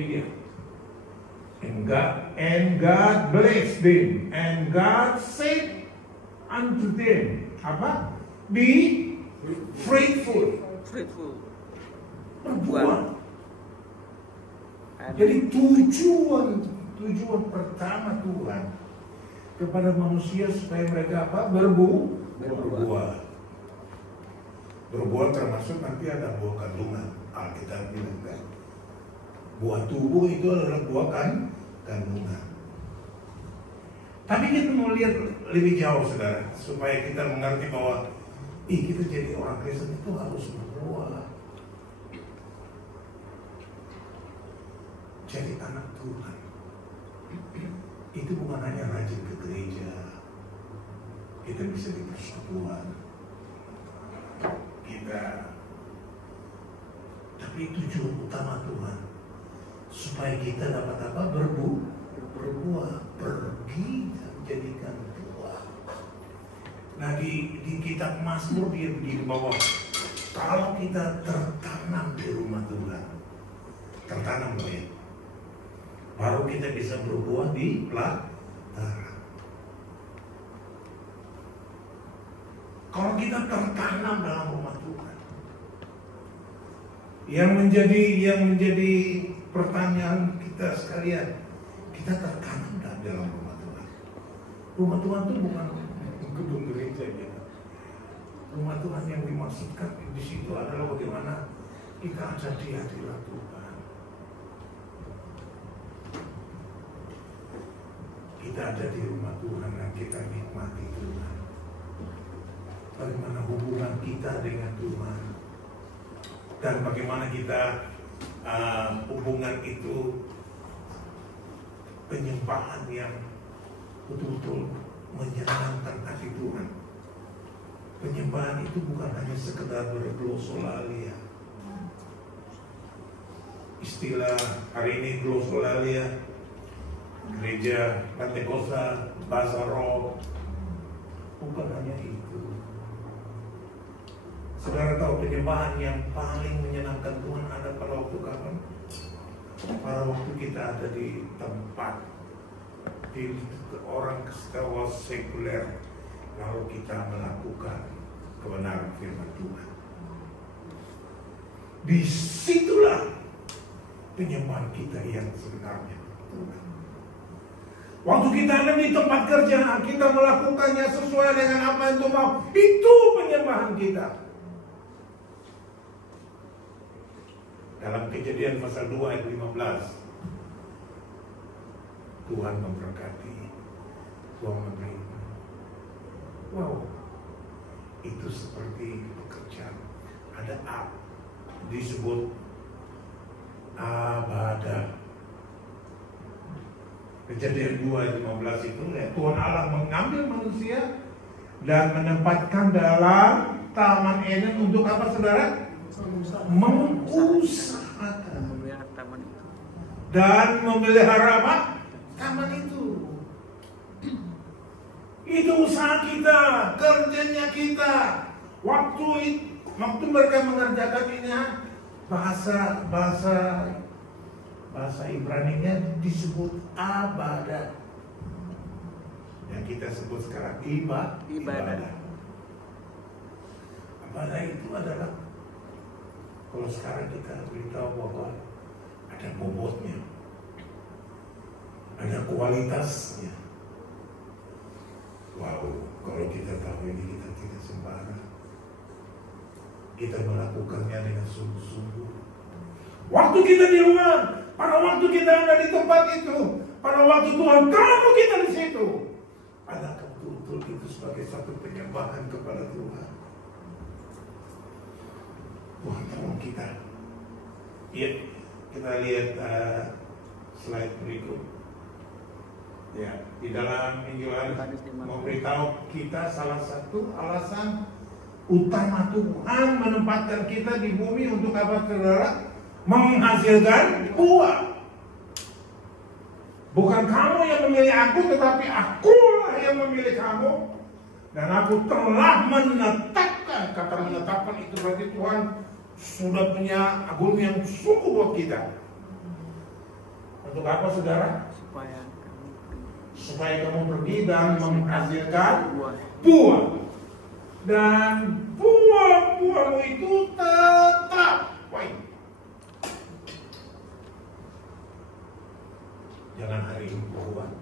ini dia. And God blessed them, and God said unto them, apa? Be fruitful. Berbuah. Jadi tujuan pertama Tuhan kepada manusia supaya mereka apa? Berbuah. Berbuah termasuk nanti ada buah kandungan. Alkitab bilang kan. Buah tubuh itu adalah buah kandungan. Tapi kita mau lihat lebih jauh, saudara, supaya kita mengerti bahwa kita jadi orang Kristen itu harus berbuah. Jadi anak Tuhan itu bukan hanya rajin ke gereja, kita bisa di persekutuan kita, tapi tujuan utama Tuhan supaya kita dapat apa? Berbuah, pergi dan jadikan buah. Nah di kitab Mazmur dia begini bahwa kalau kita tertanam di rumah Tuhan, tertanam ya, baru kita bisa berbuah di pelataran. Kalau kita tertanam dalam rumah Tuhan, yang menjadi pertanyaan kita sekalian, kita tertanam dalam rumah Tuhan. Rumah Tuhan itu bukan gedung gereja ya. Rumah Tuhan yang dimaksudkan di situ adalah bagaimana kita ada di hadirat Tuhan. Kita ada di rumah Tuhan dan kita nikmati Tuhan. Bagaimana hubungan kita dengan Tuhan dan bagaimana kita hubungan itu penyembahan yang betul-betul menyenangkan hati Tuhan. Penyembahan itu bukan hanya sekedar berglosolalia. Istilah hari ini glosolalia, gereja Pentakosta, bahasa roh, bukan hanya itu. Saudara tahu penyembahan yang paling menyenangkan Tuhan ada pada waktu kapan? Pada waktu kita ada di tempat di orang setelah sekuler, lalu kita melakukan kebenaran firman Tuhan. Disitulah penyembahan kita yang sebenarnya Tuhan. Waktu kita ada di tempat kerja, kita melakukannya sesuai dengan apa yang Tuhan mau. Itu penyembahan kita. Dalam Kejadian pasal 2 ayat 15, Tuhan memberkati, Tuhan memberi. Wow, itu seperti pekerjaan. Ada disebut abada. Kejadian 2 ayat 15 itu ya, Tuhan Allah mengambil manusia dan menempatkan dalam Taman Eden untuk apa, saudara? Mengusahakan dan memelihara apa? Taman itu. Itu usaha kita, kerjanya kita. Waktu mereka mengerjakan ini, bahasa Ibrani-nya disebut abada. Yang kita sebut sekarang ibadah. Ibadah itu adalah, kalau sekarang kita beritahu bahwa ada bobotnya, ada kualitasnya. Wow, kalau kita tahu ini kita tidak sembarang. Kita melakukannya dengan sungguh-sungguh. Waktu kita di rumah, pada waktu kita ada di tempat itu, pada waktu Tuhan taruh kita di situ, adakah betul-betul itu sebagai satu penyembahan kepada Tuhan? Tuhan tolong kita. Ya, kita lihat slide berikut. Ya, di dalam Injil memberitahu kita salah satu alasan utama Tuhan menempatkan kita di bumi untuk apa, saudara? Menghasilkan buah. Bukan kamu yang memilih aku, tetapi akulah yang memilih kamu. Dan aku telah menetapkan, kata menetapkan itu berarti Tuhan sudah punya agum yang sungguh buat kita. Untuk apa saudara? Supaya kamu pergi dan menghasilkan buah. Dan buah-buahmu itu tetap baik. Jangan hari ini buah,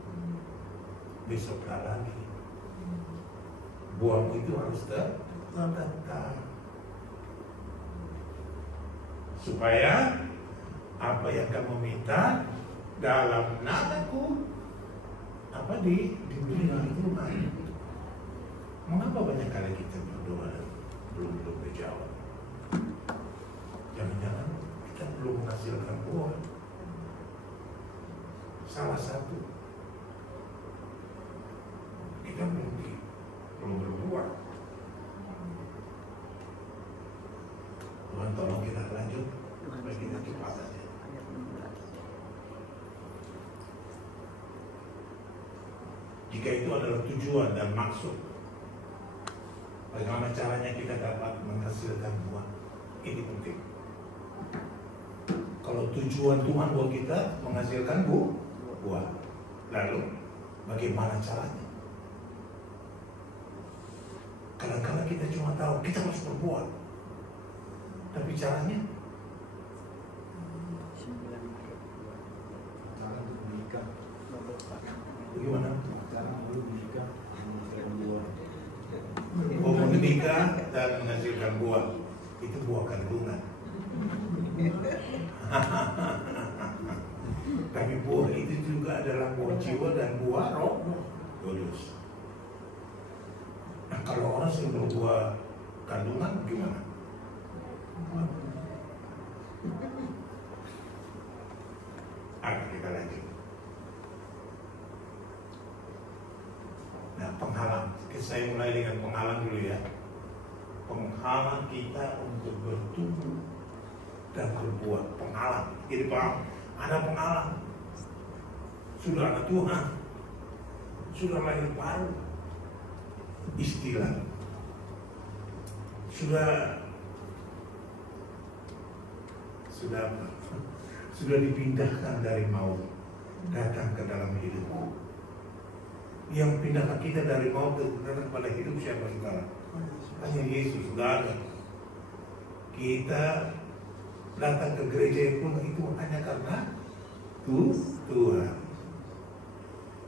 besok lagi. Buahmu itu harus tetap. Supaya apa yang kamu minta dalam namaku diberikan Tuhan. Mengapa banyak kali kita berdoa dan belum dijawab? Jangan-jangan kita belum menghasilkan buah. Salah satu, kita belum berbuah. Tuhan tolong kita lanjut supaya kita cepat saja. Jika itu adalah tujuan dan maksud, bagaimana caranya kita dapat menghasilkan buah? Ini penting. Kalau tujuan Tuhan buat kita menghasilkan buah, lalu bagaimana caranya? Kadang-kadang kita cuma tahu kita harus berbuat, tapi caranya bagaimana? Menikah dan menghasilkan buah, itu buah kandungan. Tapi buah itu juga adalah buah jiwa dan buah roh kudus. Nah, kalau orang yang berbuah kandungan gimana? Kita lanjut. Nah, penghalang. Saya mulai dengan penghalang dulu ya. Penghalang kita untuk bertumbuh dan berbuah. Penghalang. Jadi paham? Ada penghalang. Sudah anak Tuhan. Sudah lahir baru. Istilah. Sudah dipindahkan dari maut datang ke dalam hidup. Yang pindahkan kita dari maut datang kepada hidup siapa sekarang? Hanya Yesus. Sudah ada. Kita datang ke gereja pun itu hanya karena Tuhan.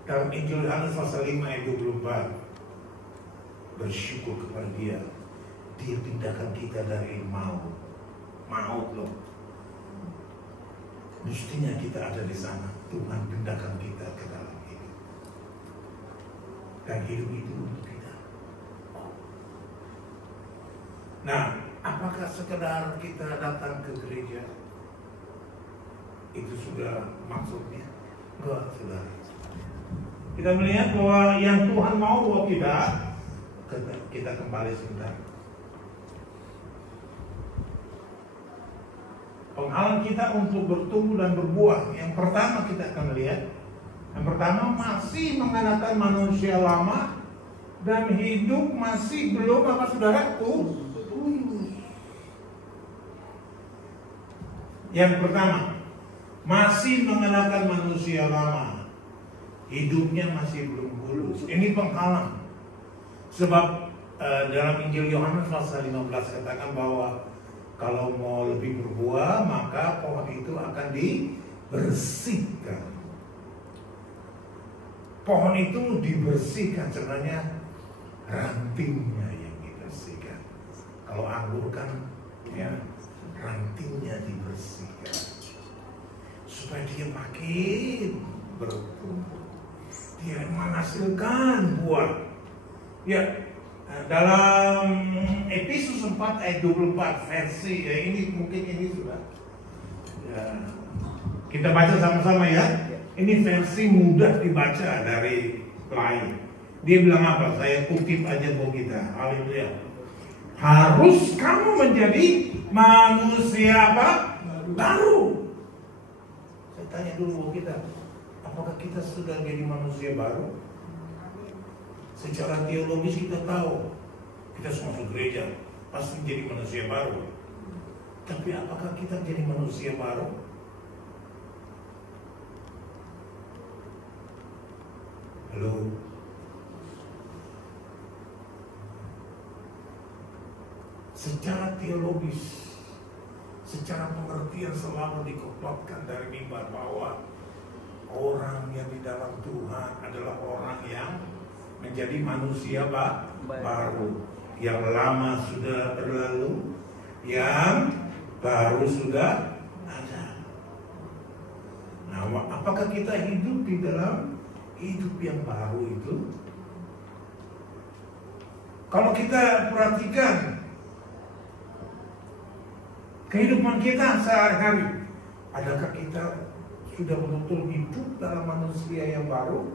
Dalam Injil Yohanes pasal 5 ayat 24, bersyukur kepada Dia. Dia pindahkan kita dari maut loh. Mestinya kita ada di sana. Tuhan pindahkan kita ke dalam hidup. Dan hidup itu untuk kita. Nah, apakah sekedar kita datang ke gereja itu sudah maksudnya? Enggak, saudara. Kita melihat bahwa yang Tuhan mau buat kita kembali sebentar. Penghalang kita untuk bertumbuh dan berbuah. Yang pertama kita akan melihat, yang pertama masih mengenakan manusia lama dan hidup masih belum apa saudara tulus. Yang pertama masih mengenakan manusia lama, hidupnya masih belum tulus. Ini penghalang. Sebab dalam Injil Yohanes pasal 15 katakan bahwa kalau mau lebih berbuah, maka pohon itu akan dibersihkan. Pohon itu dibersihkan, sebenarnya rantingnya yang dibersihkan. Kalau anggur kan, ya, rantingnya dibersihkan supaya dia makin bertumbuh, dia menghasilkan buah. Ya. Dalam Efesus 4 ayat 24 versi ya, ini mungkin ini sudah ya, kita baca sama-sama ya. Ini versi mudah dibaca dari lain. Dia bilang apa? Saya kutip aja buat kita. Haleluya. Harus kamu menjadi manusia apa? Baru. Saya tanya dulu buat kita, apakah kita sudah jadi manusia baru? Secara teologis kita tahu kita semua masuk gereja pasti jadi manusia baru. Tapi apakah kita jadi manusia baru? secara teologis, secara pengertian selalu dikotbahkan dari mimbar bahwa orang yang di dalam Tuhan adalah orang yang menjadi manusia baru. Yang lama sudah berlalu, yang baru sudah ada. Nah, apakah kita hidup di dalam hidup yang baru itu? Kalau kita perhatikan kehidupan kita sehari-hari, adakah kita sudah betul-betul hidup dalam manusia yang baru,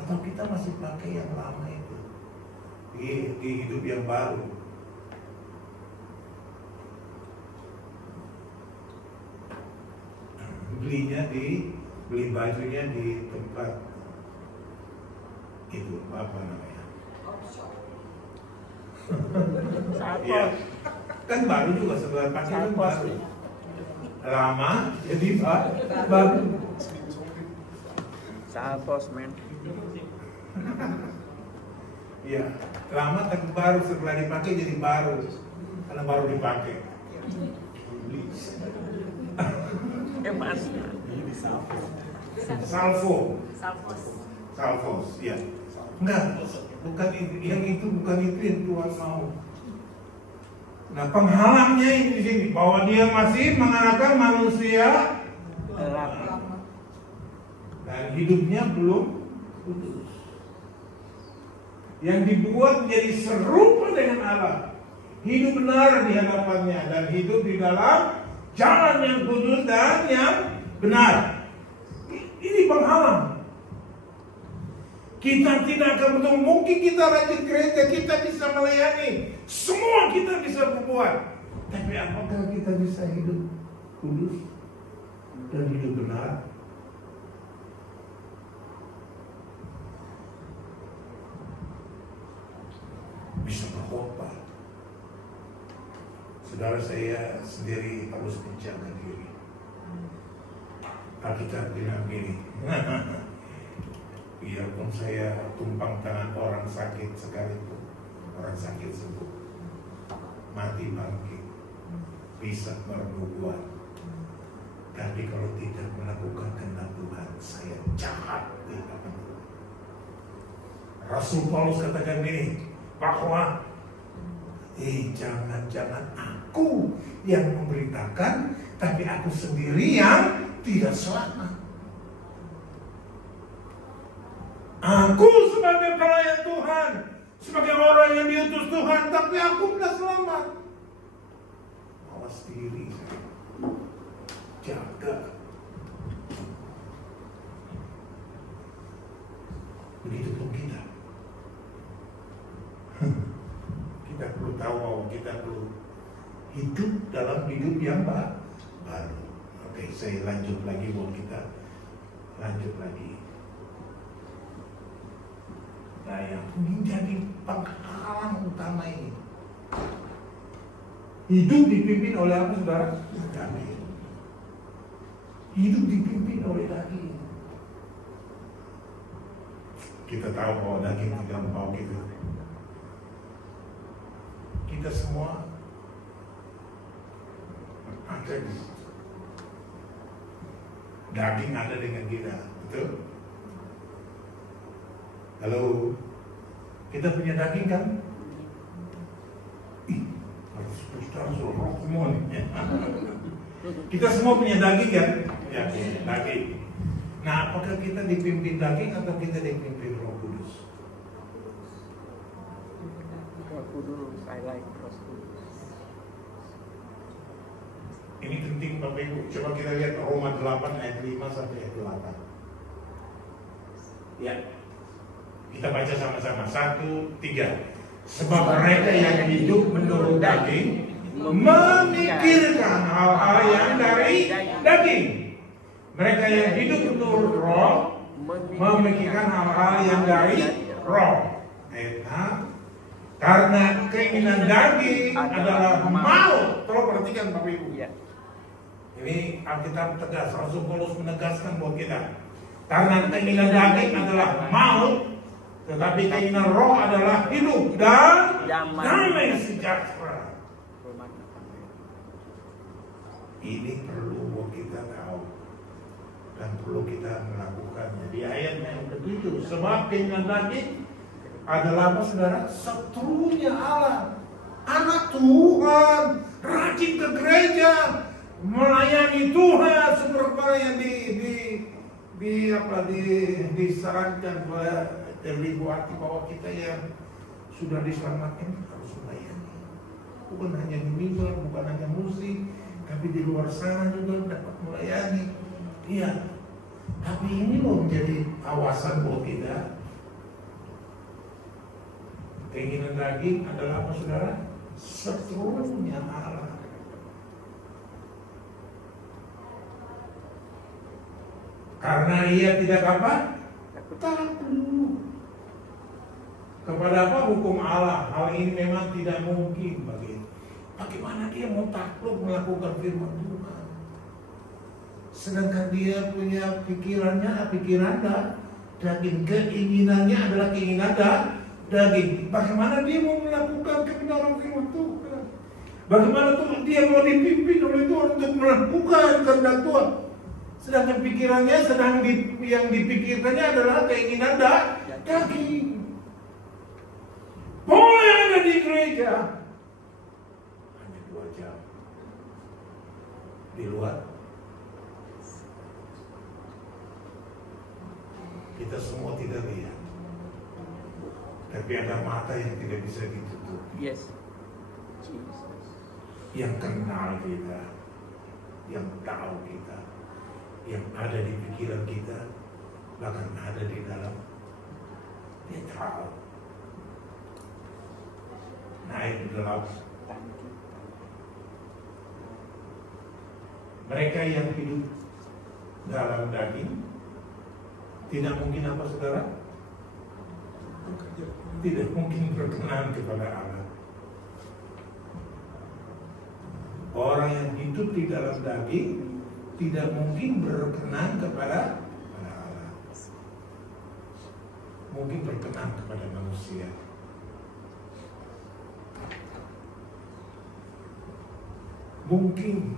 atau kita masih pakai yang lama itu di hidup yang baru? Beli bajunya di tempat itu apa namanya? Ya, kan baru juga sebenarnya pakai kan baru. Lama jadi baru. Salpos men. Ya, lama tapi baru, setelah dipakai jadi baru karena baru dipakai. Mas. Salvos, ya. Enggak, bukan itu, yang bukan itu yang Tuhan mau. Nah, penghalangnya ini di sini bahwa dia masih mengenakan manusia dan hidupnya belum kudus. Yang dibuat menjadi serupa dengan Allah, hidup benar di hadapannya dan hidup di dalam jalan yang kudus dan yang benar. Ini penghalang. Kita tidak akan betul, mungkin kita rajin gereja, kita bisa melayani, semua kita bisa berbuat. Tapi apakah kita bisa hidup kudus dan hidup benar? Bisa berkhotbah. Saudara, saya sendiri harus menjaga diri. Alkitab bilang gini, biarpun saya tumpang tangan orang sakit sekalipun, orang sakit sembuh, mati bangkit, bisa berbuat. Tapi kalau tidak melakukan kehendak Tuhan, saya jahat di hadapan Tuhan. Rasul Paulus katakan gini, bahwa jangan-jangan aku yang memberitakan, tapi aku sendiri yang tidak selamat. Aku sebagai pelayan Tuhan, sebagai orang yang diutus Tuhan, tapi aku tidak selamat. Awas diri, jaga. Begitu pun kita. Kita perlu tahu bahwa kita perlu hidup dalam hidup yang baru. Oke, saya lanjut lagi buat kita. Lanjut lagi. Nah, yang menjadi penghalang utama ini, hidup dipimpin oleh apa, saudara? Daging. Hidup dipimpin oleh daging. Kita tahu bahwa daging tidak membawa kita. Kita semua ada di situ. Daging ada dengan kita, betul? Halo, kita punya daging kan? Harus roh semua nih. Kita semua punya daging kan? Ya, daging. Nah, apakah kita dipimpin daging atau kita dipimpin Roh Kudus? Roh Kudus, I like Roh Kudus. Ini penting Bapak Ibu. Coba kita lihat Roma 8 ayat 5 sampai ayat 8. Ya. Kita baca sama-sama. 1, 3. Sebab mereka yang hidup menurut daging memikirkan hal-hal yang dari daging. Mereka yang hidup menurut roh memikirkan hal-hal yang dari roh. Ayat 6. Karena keinginan daging adalah maut. Tolong perhatikan Bapak Ibu. Ini Alkitab tegas. Rasul Paulus menegaskan buat kita. Karena keinginan daging adalah maut, tetapi keinginan roh adalah hidup dan damai sejahtera. Ini perlu buat kita tahu dan perlu kita melakukannya. Di ayat yang ke-7, sebab keinginan daging adalah apa saudara? Setrunya Allah. Anak Tuhan rajin ke gereja, melayani Tuhan seperti yang disarankan oleh Ibu Ati bahwa kita yang sudah diselamatkan harus melayani. Bukan hanya di mimbar, bukan hanya musik, tapi di luar sana juga dapat melayani. Iya, tapi ini loh menjadi awasan buat kita. Keinginan daging adalah apa saudara? Setrunya Allah. Karena ia tidak apa? Takut kepada apa? Hukum Allah. Hal ini memang tidak mungkin bagi. Bagaimana dia mau takluk melakukan firman Tuhan? Sedangkan dia punya pikiran daging. Keinginannya adalah keinginan daging. Bagaimana dia mau melakukan kebenaran firman Tuhan? Bagaimana dia mau dipimpin oleh Tuhan untuk melakukan kehendak Tuhan? Sedangkan pikirannya yang dipikirkannya adalah keinginan daging. Boleh ada di gereja hanya 2 jam. Di luar kita semua tidak lihat, tapi ada mata yang tidak bisa ditutup. Yes. Jesus. Yang kenal kita, yang tahu kita, yang ada di pikiran kita, bahkan ada di dalam. Dia tahu. Naik ke laut. Mereka yang hidup dalam daging tidak mungkin apa saudara? Tidak mungkin berkenan kepada Allah. Orang yang hidup di dalam daging tidak mungkin berkenan kepada Allah. Mungkin berkenan kepada manusia. Mungkin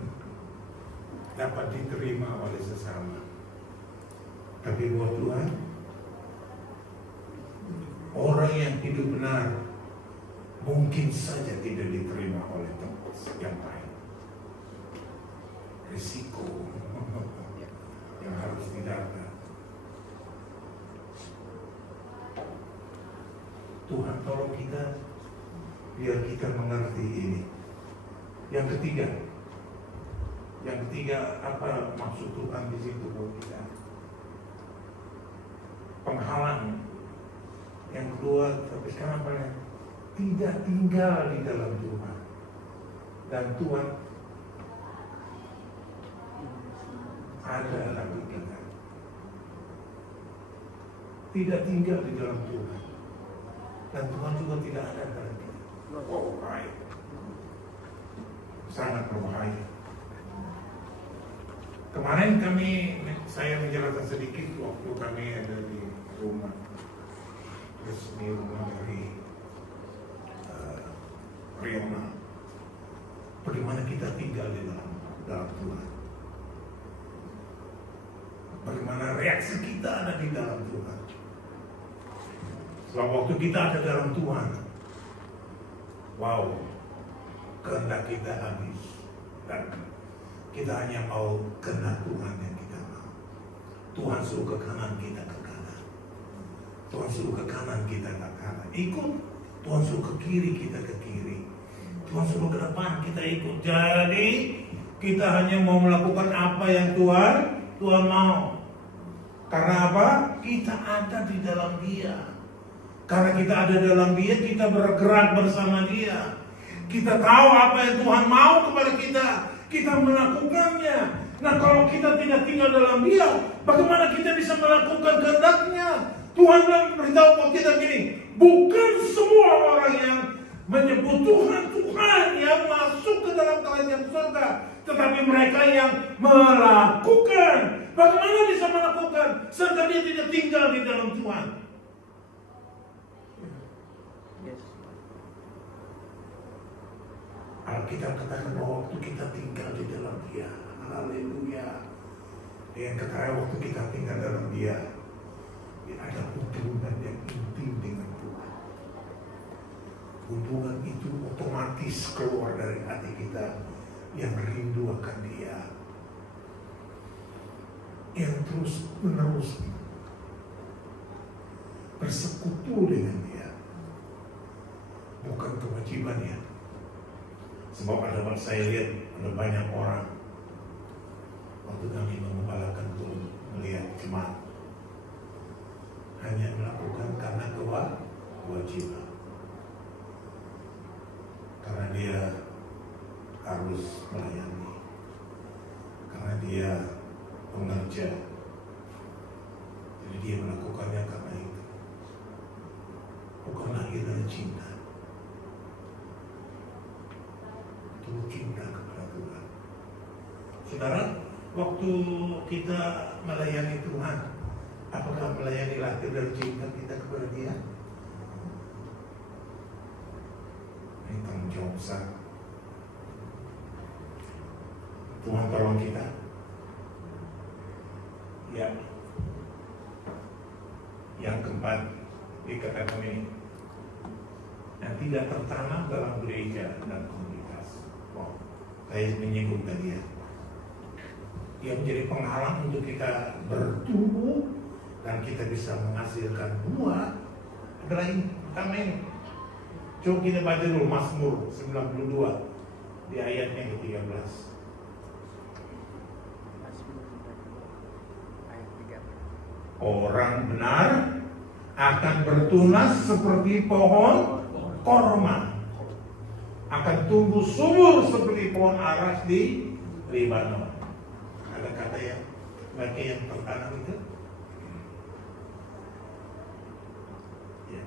dapat diterima oleh sesama, tapi buat Tuhan, orang yang hidup benar mungkin saja tidak diterima oleh tempat yang lain. Risiko yang harus didata. Tuhan tolong kita biar kita mengerti ini. Yang ketiga apa maksud Tuhan di situ buat kita? Penghalang. Yang kedua, tapi sekarang apa ya? Tidak tinggal di dalam Tuhan. Dan Tuhan ada dalam kita. Tidak tinggal di dalam Tuhan. Dan Tuhan juga tidak ada dalam kita. Oh, baik. Sangat berbahaya. Kemarin saya menjelaskan sedikit waktu kami ada di rumah, terus di rumah dari Riona, bagaimana kita tinggal di dalam Tuhan, bagaimana reaksi kita ada di dalam Tuhan. Selama waktu kita ada dalam Tuhan, wow, kehendak kita habis dan kita hanya mau kehendak Tuhan yang kita mau. Tuhan suruh ke kanan, kita ke kanan. Tuhan suruh ke kanan, kita ke kanan. Ikut. Tuhan suruh ke kiri, kita ke kiri. Tuhan suruh ke depan, kita ikut. Jadi kita hanya mau melakukan apa yang Tuhan mau. Karena apa? Kita ada di dalam Dia. Karena kita ada dalam Dia, kita bergerak bersama Dia. Kita tahu apa yang Tuhan mau kepada kita. Kita melakukannya. Nah, kalau kita tidak tinggal dalam Dia, bagaimana kita bisa melakukan kehendak-Nya? Tuhan beritahu kepada kita gini, bukan semua orang yang menyebut Tuhan yang masuk ke dalam kerajaan surga, tetapi mereka yang melakukan. Bagaimana bisa melakukan sedangkan dia tidak tinggal di dalam Tuhan? Alkitab katakan bahwa waktu kita tinggal di dalam Dia, haleluya. Dengan kata waktu kita tinggal dalam Dia, ada hubungan yang intim dengan Tuhan. Hubungan itu otomatis keluar dari hati kita yang rindu akan Dia, yang terus menerus bersekutu dengan Dia, bukan kewajibannya. Sebab saya lihat ada banyak orang waktu kami mengembalakan turun melihat jemaat hanya melakukan karena kewajiban, karena dia harus melayani, karena dia pengerja, jadi dia melakukannya karena itu, bukan lagi dari cinta. Itu cinta kepada Tuhan. Saudara, waktu kita melayani Tuhan, apakah melayani lahir dari cinta kita kepada Dia? Ini tanggung jawab besar. Tuhan tolong kita. Ya. Yang keempat, dikatakan ini yang tidak tertanam dalam gereja dan komunitas. Wow, saya menyinggung tadi ya. Yang menjadi penghalang untuk kita bertumbuh dan kita bisa menghasilkan buah adalah yang pertama ini. Coba kita baca dulu Mazmur 92 di ayatnya ke-13. Orang benar akan bertunas seperti pohon korma, akan tumbuh subur seperti pohon aras di Libanon. Ada kata yang bagi yang tertanam itu. Ya.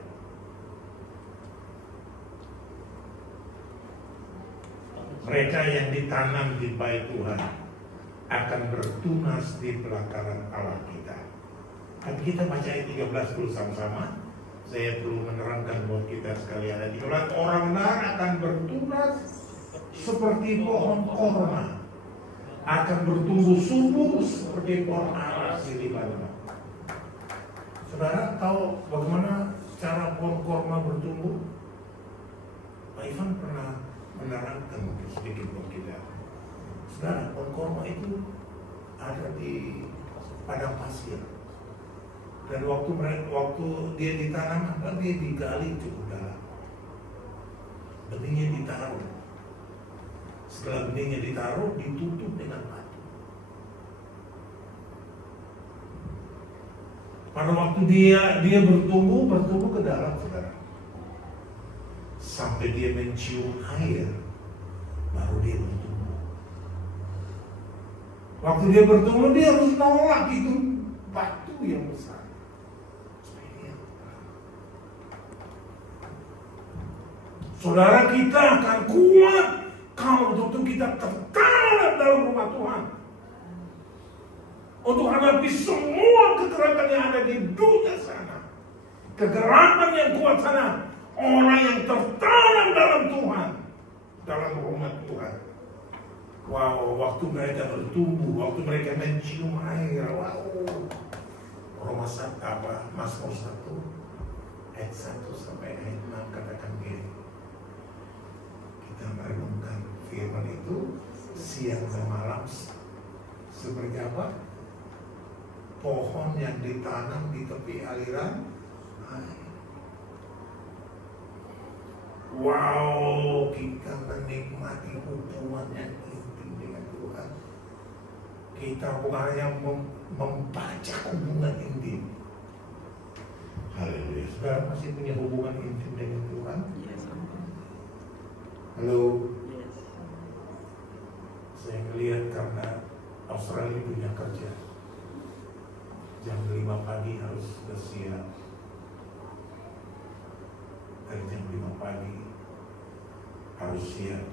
Mereka yang ditanam di bait Tuhan akan bertunas di pelataran Allah kita. Tapi kita baca ayat 13 dulu sama-sama. Saya perlu menerangkan buat kita sekalian. Ayat 13, orang benar akan bertunas seperti pohon korma, akan bertumbuh subur seperti pohon aras di Libanon. Saudara tahu bagaimana cara pohon korma bertumbuh? Pak Ivan pernah menerangkan sedikit buat kita. Saudara, pohon korma itu ada di padang pasir. Dan waktu dia ditanam, dia digali cukup dalam. Benihnya ditaruh. Setelah benihnya ditaruh, ditutup dengan batu. Pada waktu dia bertumbuh ke dalam, saudara. Sampai dia mencium air, baru dia bertumbuh. Waktu dia bertumbuh, dia harus nolak itu batu yang besar. Saudara, kita akan kuat kalau betul-betul kita tertanam dalam rumah Tuhan untuk hadapi semua kegerakan yang ada di dunia sana. Kegerakan yang kuat sana, orang yang tertanam dalam Tuhan, dalam rumah Tuhan. Wow, waktu mereka bertumbuh, waktu mereka mencium air, wow. Mazmur 1 ayat 1 sampai ayat 6 katakan gini. Kita merenungkan firman itu siang dan malam seperti apa? Pohon yang ditanam di tepi aliran air. Wow, kita menikmati hubungan yang intim dengan Tuhan. Kita bukan hanya membaca hubungan intim. Haleluya. Saudara masih punya hubungan intim dengan Tuhan? Yes. Halo. Yes. Saya melihat karena Australia punya kerja. Jam 5 pagi harus bersiap. Dari jam 5 pagi harus siap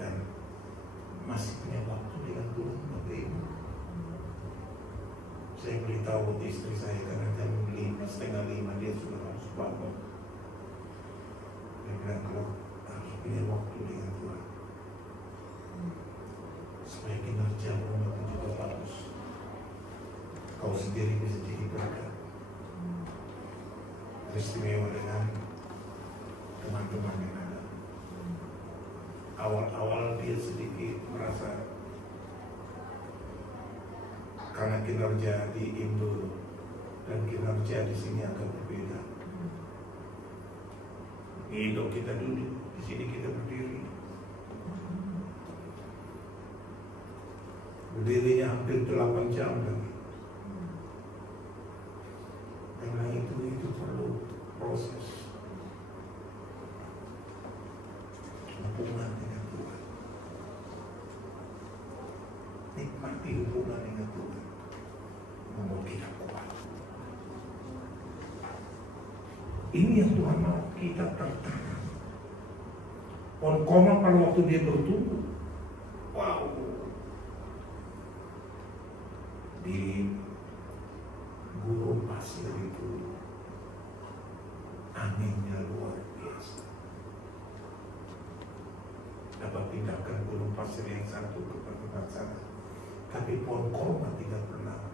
dan masih punya waktu dengan Tuhan Bapak Ibu. Saya beritahu buat istri saya karena jam 4:30 dia sudah harus bangun. Dia bilang kalau harus punya waktu dengan Tuhan. supaya kinerja umat itu juga bagus. Kau sendiri bisa jadi berkat. Istimewa dengan teman-teman yang ada. Awal-awal dia sedikit merasa karena kinerja di Indo dan kinerja di sini agak berbeda. Di Indo kita duduk, di sini kita berdiri. Berdirinya hampir 8 jam lagi. Karena itu perlu proses hubungan dengan Tuhan. Nikmati hubungan dengan Tuhan, membuat kita kuat. Ini yang Tuhan mau kita tertanam. Pohon koma pada waktu dia bertumbuh, wow, di gurun pasir itu anginnya luar biasa. Dapat pindahkan gunung pasir yang satu ke tempat sana, tapi pohon korma tidak pernah,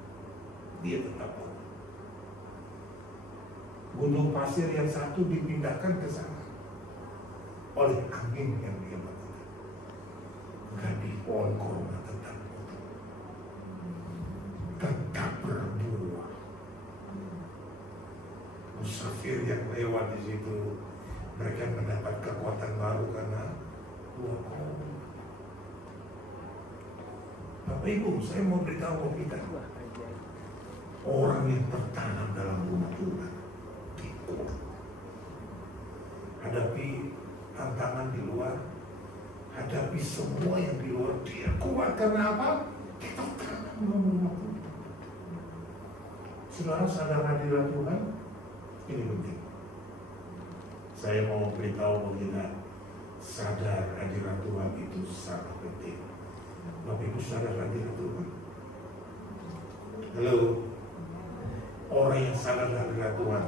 dia tetap kuat. Gunung pasir yang satu dipindahkan ke sana oleh angin yang dia matikan, tapi pohon korma tetap kuat, tetap berbuah. Musafir yang lewat di situ, mereka mendapat kekuatan baru karena buah korma. Bapak Ibu, saya mau beritahu kita, orang yang tertanam dalam rumah Tuhan, hadapi tantangan di luar, hadapi semua yang di luar, dia kuat karena apa? Kita tertanam dalam rumah Tuhan. Saudara sadar hadirat Tuhan? Ini penting. Saya mau beritahu kita, sadar hadirat Tuhan itu sangat penting. Bapak Ibu sadar hadirat Tuhan? Halo? Orang yang sadar hadirat Tuhan,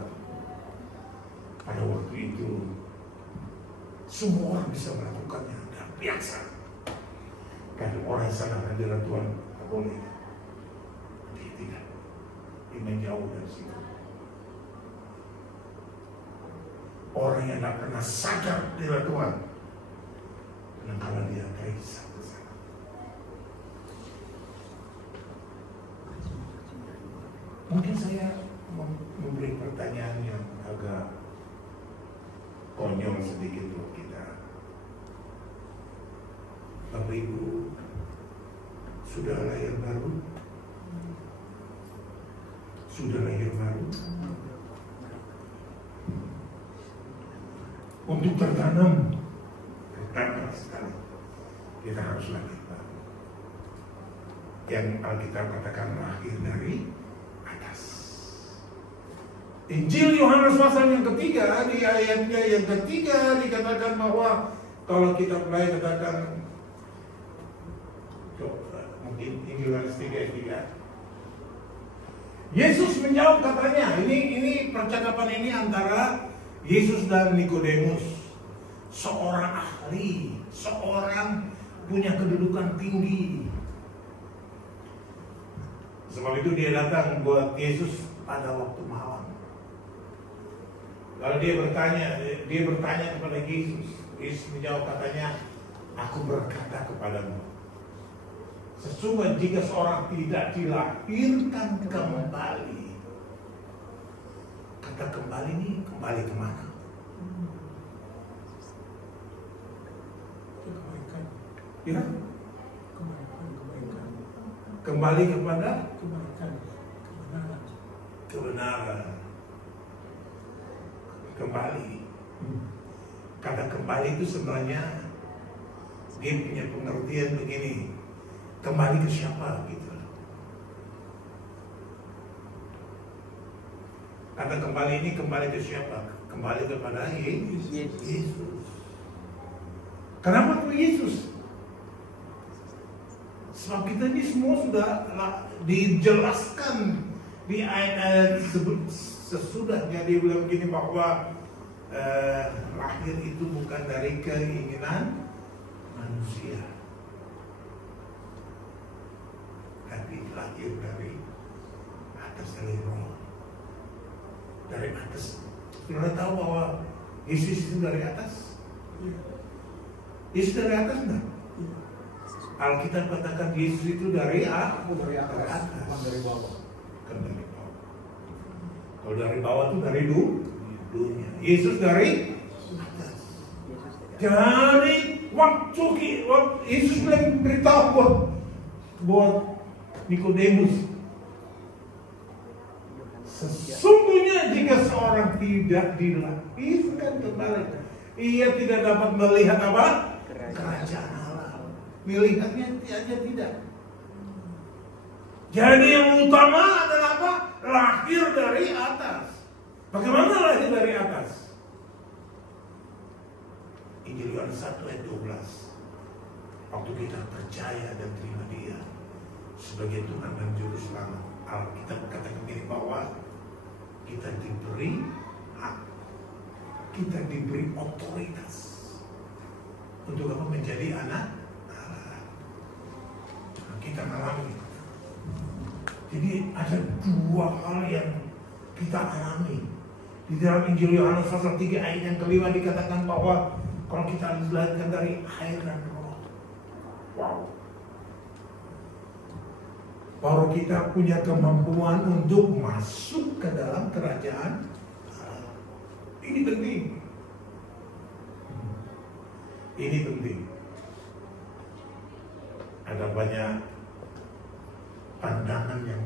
pada waktu itu semua orang bisa melakukannya dan biasa. Karena orang yang sadar hadirat Tuhan tak boleh. Dia tidak. Dia menjauh dari situ. Orang yang tidak pernah sadar hadirat Tuhan, dan kalau dia gelisah ke sana. Mungkin saya memberi pertanyaan yang agak konyol sedikit buat kita. Bapak Ibu, sudah lahir baru? Sudah lahir baru? Untuk tertanam sekali, kita harus lahir baru. Yang Alkitab katakan lahir dari atas. Injil Yohanes pasal yang ketiga, di ayatnya yang ketiga dikatakan bahwa kalau kita mulai katakan, mungkin Injil Yohanes 3 ayat 3. Yesus menjawab katanya, ini percakapan ini antara Yesus dan Nikodemus, seorang ahli, seorang punya kedudukan tinggi. Sebab itu dia datang buat Yesus pada waktu malam. Lalu dia bertanya kepada Yesus. Yesus menjawab katanya, aku berkata kepadamu, sesungguhnya jika seorang tidak dilahirkan kembali. Kata kembali ini, kembali kemana? Kebaikan. Ya? Kebaikan. Kembali kepada Kebaikan. Kebenaran. kebenaran. Kembali. Kata kembali itu sebenarnya dia punya pengertian begini. Kembali ke siapa gitu. Kata kembali ini kembali ke siapa? Kembali kepada Yesus. Kenapa tuh Yesus? Sebab kita ini semua sudah dijelaskan di ayat-ayat sesudahnya. Dia bilang begini bahwa lahir itu bukan dari keinginan manusia, lahir dari atas, dari roh, dari atas. Saudara tahu bahwa Yesus itu dari atas? Yesus dari atas enggak? Alkitab katakan Yesus itu dari atas, bukan dari bawah. bukan dari bawah. Kalau dari bawah itu dari dunia. Yesus dari atas. Jadi waktu Yesus bilang beritahu buat Nikodemus, sesungguhnya jika seorang tidak dilahirkan kembali, ia tidak dapat melihat apa? Kerajaan Allah. Melihatnya aja tidak. Jadi yang utama adalah apa? Lahir dari atas. Bagaimana lahir dari atas? Injil Yohanes 1 ayat 12. Waktu kita percaya dan terima Dia sebagai Tuhan dan Juru Selamat, Alkitab katakan begini bahwa kita diberi hak, kita diberi otoritas untuk apa? Menjadi anak Allah. Kita alami. Jadi ada dua hal yang kita alami. Di dalam Injil Yohanes pasal 3 ayat yang kelima dikatakan bahwa kalau kita dilahirkan dari air dan roh, wow, baru kita punya kemampuan untuk masuk ke dalam kerajaan Allah. Ini penting. Ini penting. Ada banyak pandangan yang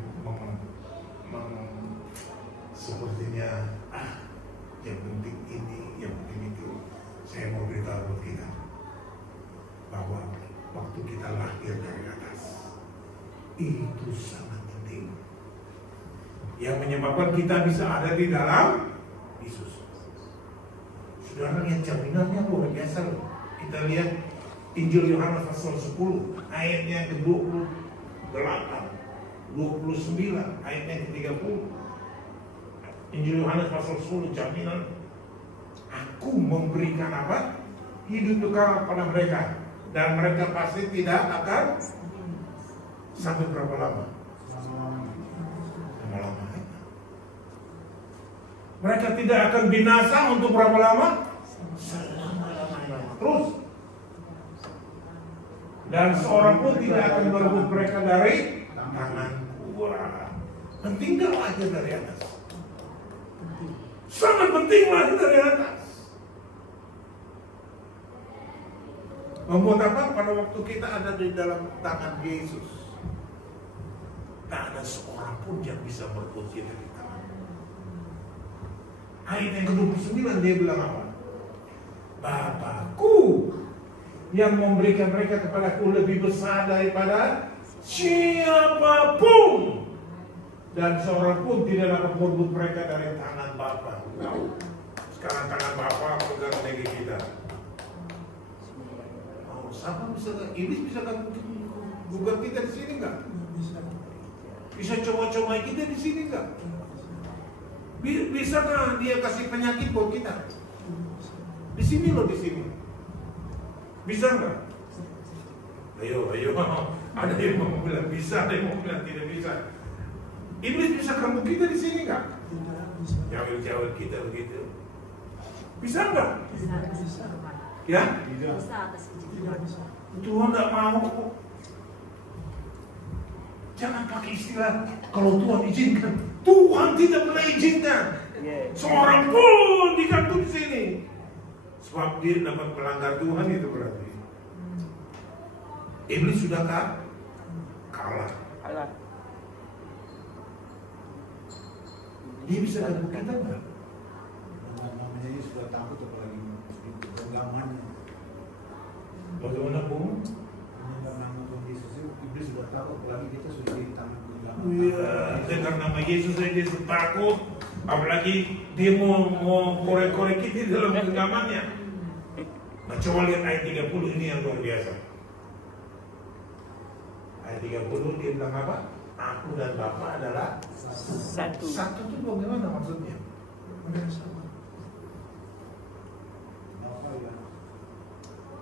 sepertinya yang penting ini, yang penting itu. Saya mau beritahu buat kita bahwa waktu kita lahir dari atas itu sangat penting. Yang menyebabkan kita bisa ada di dalam Yesus. Saudara lihat jaminannya luar biasa loh. Kita lihat Injil Yohanes pasal 10 ayatnya ke-28, 29 ayatnya ke-30. Injil Yohanes pasal 10 jaminan, aku memberikan apa? Hidup kekal pada mereka, dan mereka pasti tidak akan sampai berapa lama? Lama-lama. Mereka tidak akan binasa untuk berapa lama? Selama-lamanya. Terus. Dan seorang pun tidak akan merebut mereka dari tanganku. Penting gak lahir dari atas? Sangat penting lahir dari atas. Membuat apa? Pada waktu kita ada di dalam tangan Yesus, tak ada seorang pun yang bisa merebut kita dari tangan. Ayat yang ke-29 dia bilang apa? Bapakku yang memberikan mereka kepadaku lebih besar daripada siapapun, dan seorang pun tidak dapat merebut mereka dari tangan Bapa. Sekarang tangan Bapa pegang lagi kita. Siapa bisa? Iblis bisa kan gugat kita di sini nggak? Bisa coba-coba kita di sini nggak? Bisa kan dia kasih penyakit buat kita? Di sini loh, di sini. Bisa nggak? Ayo. Ada yang mau bilang bisa, ada yang mau bilang tidak bisa. Iblis bisa ganggu kita di sini nggak? Jauh-jauh kita begitu. Bisa nggak? Bisa. Ya? Bisa. Tuhan nggak mau kok. Jangan pakai istilah kalau Tuhan izinkan. Tuhan tidak pernah izinkan. Seorang pun diganggu di sini. Sebab dia dapat melanggar Tuhan, itu berarti Iblis sudah kalah. Dia bisa ganggu kita nggak? Namanya ini sudah takut, apalagi genggamannya. Bagaimana Bung? Dengan nama Tuhan Yesus itu Iblis sudah takut, apalagi kita sudah di tangan genggaman. Iya, dengan nama Yesus saja dia takut, apalagi dia mau korek-korek kita di dalam genggamannya. Nah, coba lihat ayat 30 ini yang luar biasa. Ayat 30 dia bilang apa? Aku dan Bapa adalah satu. Satu itu bagaimana maksudnya?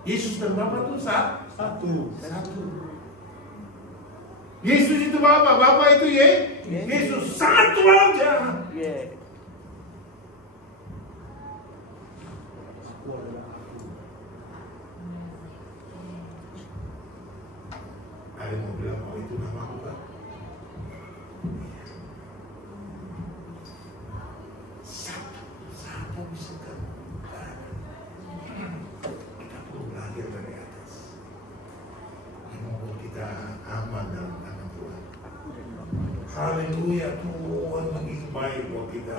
Yesus dan Bapa itu satu. Yesus itu Bapa, Bapa itu Yesus, satu aja. Yeah. Ada yang mau bilang, oh itu nama aku Pak. Satu bisa kan. Kita perlu belajar dari atas. Yang membuat kita aman dalam tangan Tuhan. Haleluya, Tuhan begitu baik buat kita.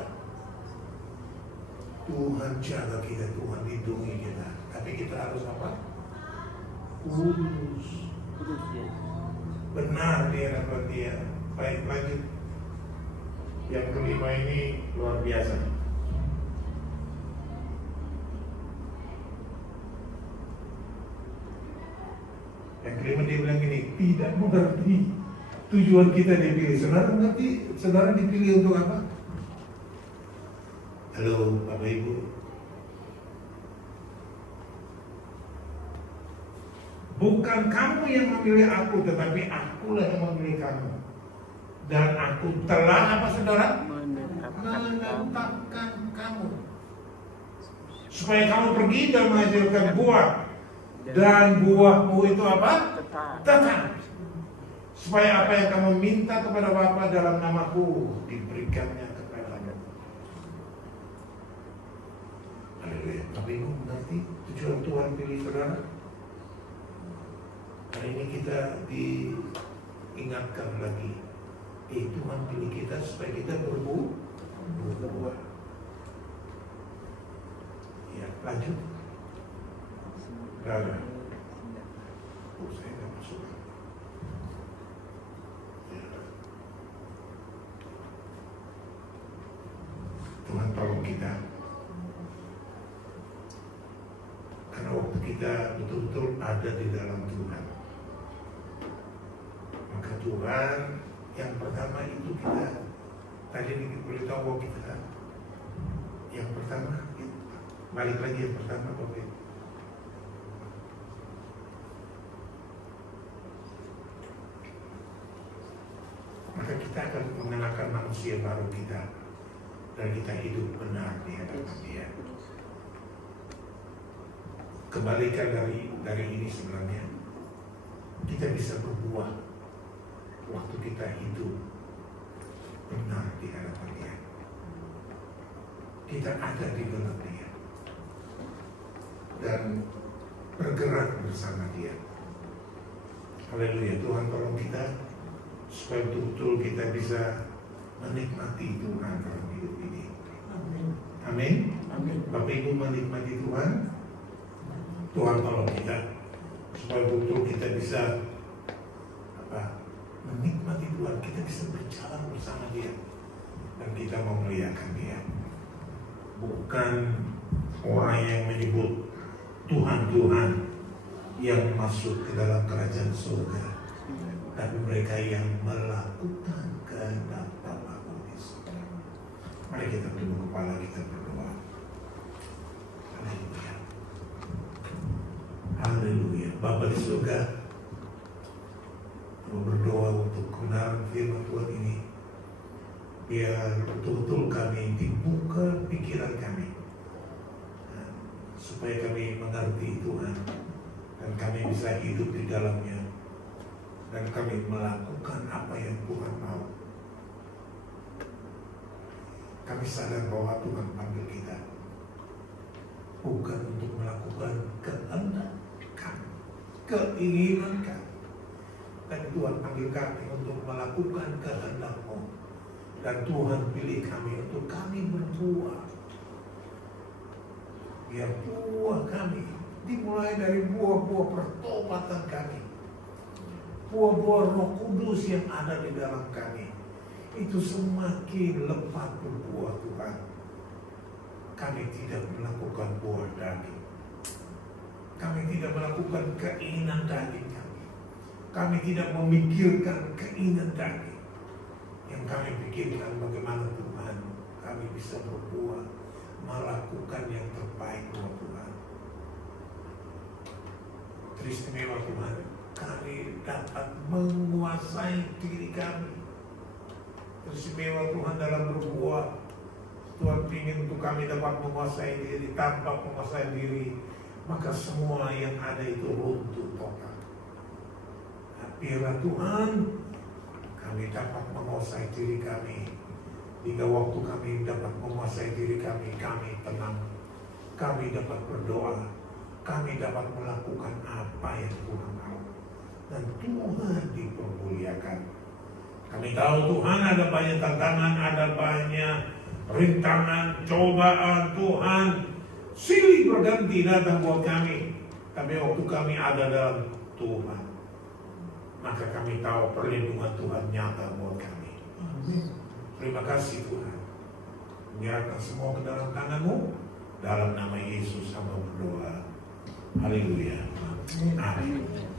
Tuhan jaga kita, Tuhan lindungi kita. Tapi kita harus apa? Kudus. Benar di hadapan Dia. Baik, lanjut. Yang kelima ini luar biasa. Yang kelima dia bilang gini, tidak mengerti tujuan kita dipilih. Saudara mengerti? Saudara dipilih untuk apa? Halo Bapak Ibu. Bukan kamu yang memilih aku, tetapi akulah yang memilih kamu. Dan aku telah apa saudara? Menetapkan kamu. Supaya kamu pergi dan menghasilkan buah. Dan buahmu itu apa? Tetap. Supaya apa yang kamu minta kepada Bapa dalam namaku diberikannya kepadamu. Haleluya. Tapi Ibu mengerti tujuan Tuhan pilih saudara? Hari ini kita diingatkan lagi, Tuhan pilih kita supaya kita berbuah. Ya, lanjut. Ada. Saya nggak masuk. Ya. Tuhan tolong kita. Karena waktu kita betul-betul ada di dalam Tuhan. Maka Tuhan yang pertama itu kita tadi diberitahu bahwa kita yang pertama balik lagi yang pertama Bapak. Maka kita akan mengenakan manusia baru kita dan kita hidup benar di hadapan Dia. Kebalikan dari ini sebenarnya kita bisa berbuah waktu kita hidup benar di hadapan Dia. Kita ada di dalam Dia dan bergerak bersama Dia. Haleluya. Tuhan tolong kita supaya betul-betul kita bisa menikmati Tuhan dalam hidup ini. Amin. Bapak Ibu menikmati Tuhan. Tuhan tolong kita supaya betul kita bisa menikmati Tuhan, kita bisa berjalan bersama Dia dan kita memuliakan Dia. Bukan orang yang menyebut Tuhan yang masuk ke dalam kerajaan surga, tapi mereka yang melakukan kehendak Bapa di surga. Mari kita tunduk kepala, kita berdoa. Haleluya. Haleluya. Bapa di surga, berdoa untuk kebenaran firman Tuhan ini, biar betul-betul kami dibuka pikiran kami, supaya kami mengerti Tuhan dan kami bisa hidup di dalamnya dan kami melakukan apa yang Tuhan mau. Kami sadar bahwa Tuhan panggil kita bukan untuk melakukan kehendak kami, keinginan kami, dan Tuhan panggil kami untuk melakukan kehendak-Mu. Dan Tuhan pilih kami untuk kami berbuah. Biar buah kami dimulai dari buah-buah pertobatan kami, buah-buah Roh Kudus yang ada di dalam kami, itu semakin lebat berbuah Tuhan. Kami tidak melakukan buah daging. Kami tidak melakukan keinginan daging kami. Kami tidak memikirkan keinginan daging. Yang kami pikirkan bagaimana Tuhan kami bisa berbuah, melakukan yang terbaik buat Tuhan. Teristimewa Tuhan, kami dapat menguasai diri kami. Teristimewa Tuhan dalam berbuat. Tuhan ingin untuk kami dapat menguasai diri. Tanpa menguasai diri, maka semua yang ada itu runtuh total. Biarlah Tuhan, kami dapat menguasai diri kami. Hingga waktu kami dapat menguasai diri kami, kami tenang. Kami dapat berdoa. Kami dapat melakukan apa yang Tuhan mau. Dan Tuhan dipermuliakan. Kami tahu Tuhan ada banyak tantangan, ada banyak rintangan, cobaan. Tuhan silih berganti datang buat kami. Tapi waktu kami ada dalam Tuhan, maka kami tahu perlindungan Tuhan nyata buat kami. Terima kasih Tuhan. Menyerahkan semua ke dalam tangan-Mu. Dalam nama Yesus hamba berdoa. Haleluya. Amin.